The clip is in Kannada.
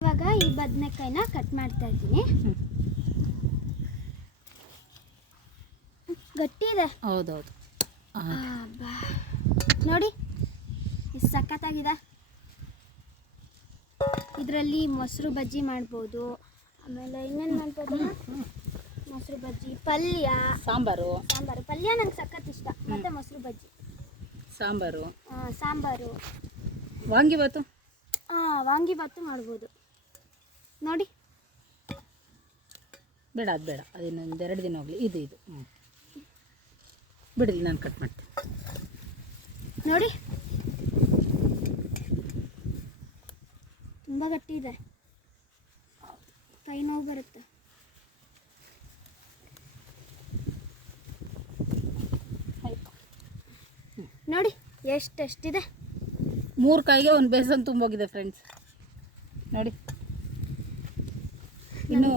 ಇವಾಗ ಈ ಬದನೆಕಾಯಿನ ಕಟ್ ಮಾಡ್ತಾ ಇದ್ದೀನಿ. ಗಟ್ಟಿ ಇದೆ. ಹೌದೌದು. ನೋಡಿ ಎಷ್ಟು ಸಖತ್ತಾಗಿದೆ. ಇದರಲ್ಲಿ ಮೊಸರು ಬಜ್ಜಿ ಮಾಡ್ಬೋದು, ಆಮೇಲೆ ಇನ್ನೇನು ಮಾಡ್ಬೋದು, ಮೊಸರು ಬಜ್ಜಿ, ಪಲ್ಯ, ಸಾಂಬಾರು. ಪಲ್ಯ ನಂಗೆ ಸಖತ್ ಇಷ್ಟ. ಮತ್ತು ಮೊಸರು ಬಜ್ಜಿ, ಸಾಂಬಾರು, ವಾಂಗಿಬಾತು. ವಾಂಗಿಬಾತು ಮಾಡ್ಬೋದು ನೋಡಿ. ಬೇಡ ಅದು ಬೇಡ, ಅದಿನ್ನೊಂದು 2 ದಿನ ಹೋಗಲಿ. ಇದು ಬಿಡಲಿ, ನಾನು ಕಟ್ ಮಾಡ್ತೀನಿ ನೋಡಿ. ತುಂಬ ಗಟ್ಟಿ ಇದೆ, ಕೈ ನೋವು ಬರುತ್ತೆ. ನೋಡಿ ಎಷ್ಟೆಷ್ಟಿದೆ. 3 ಕಾಯಿಗೆ 1 ಬೇಸನ್ ತುಂಬೋಗಿದೆ ಫ್ರೆಂಡ್ಸ್ ನೋಡಿ. ಇನ್ನು